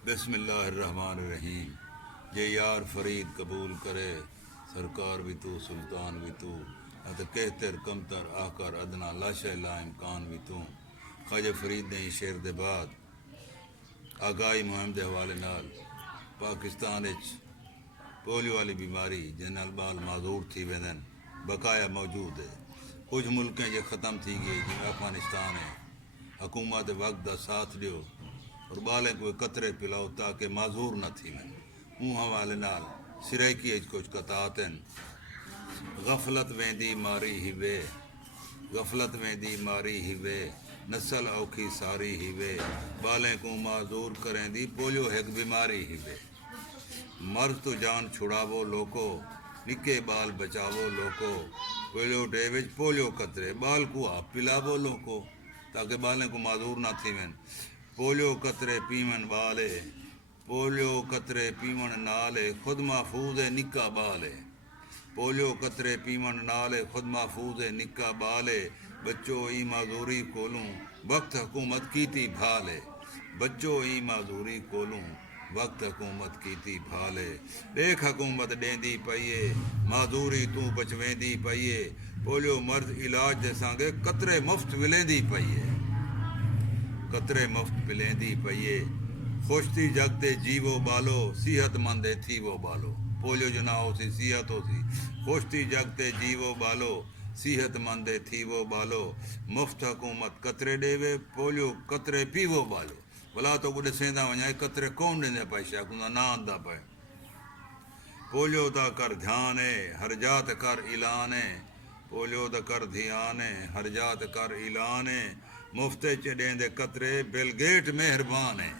बिस्मिल्लाहिर्रहमानिर्रहीम। ये यार फरीद कबूल करे, सरकार भी तू सुल्तान भी तू, अत कहतर कमतर आकर अदना लाशा ला इम्कान भी तू। ख्वाजा फरीद ने शेर दे बाद आगाही मुहिम के हवाले नाल पाकिस्तान पोलियो वाली बीमारी जिन नाल बाल माजूर थी वेंदन बकाया मौजूद है। कुछ मुल्कें ये ख़त्म थी गई जिमें अफगानिस्तान है। हुकूमत वक्त का साथ दियो और बालें को कतरे पिलाओ ताकि माजूर न थी वञनि। मूं हवाले नाल सिरैकी कुछ कतातन गफलत वेंदी मारी ही वे, गफलत वेंदी मारी ही वे, नस्ल औखी सारी ही वे, बालें को माजूर करेंदी पोलियो एक बीमारी ही वे। मर्द तो जान छुड़ावो लोको, निके बाल बचावो लोको, पोलियो डे विच पोलियो कतरे बाल को आप पिलावो लोको ताकि बालें को माजूर ना थी वञनि। पोलियो कतरे पीवन बाले, पोलियो कतरे पीवन नाले खुद महफूज है निका बाले, पोलियो कतरे पीवन नाले खुद महफूज है निका बाले। बच्चों ई माजूरी कोलूं वक्त हुकूमत की थी भाले, बच्चों ई माजूरी कोलूं वक्त हुकूमत की थी भाले। देख हुकूमत डेंदी पईए माजूरी तू बचवेंदी पईए, पोलियो मर्द इलाज देसांगे कतरे मुफ्त मिलेंदी पईए, कतरे मुफ्त पिलेंदी पईए। खुशती जगते जीवो बालो सेहतमंद थी वो बालो, पोलियो जो ना हो सी सेहत हो सी। खुशती जगते जीवो बालो सेहतमंद थी वो बालो, मुफ्त हुकूमत कतरे डेवे पोलियो कतरे पीवो बालो। भला तो कुछ सेंदा वञा कतरे कौन ॾींदे पाए शायदि ना आंदा पाए। पोलियो दा कर ध्यान है हर जात कर ऐलान है, पोलियो दा कर ध्यान है हर जात कर ऐलान है, मुफ्त च ॾेंदे कतरे बिल गेट मेहरबान है।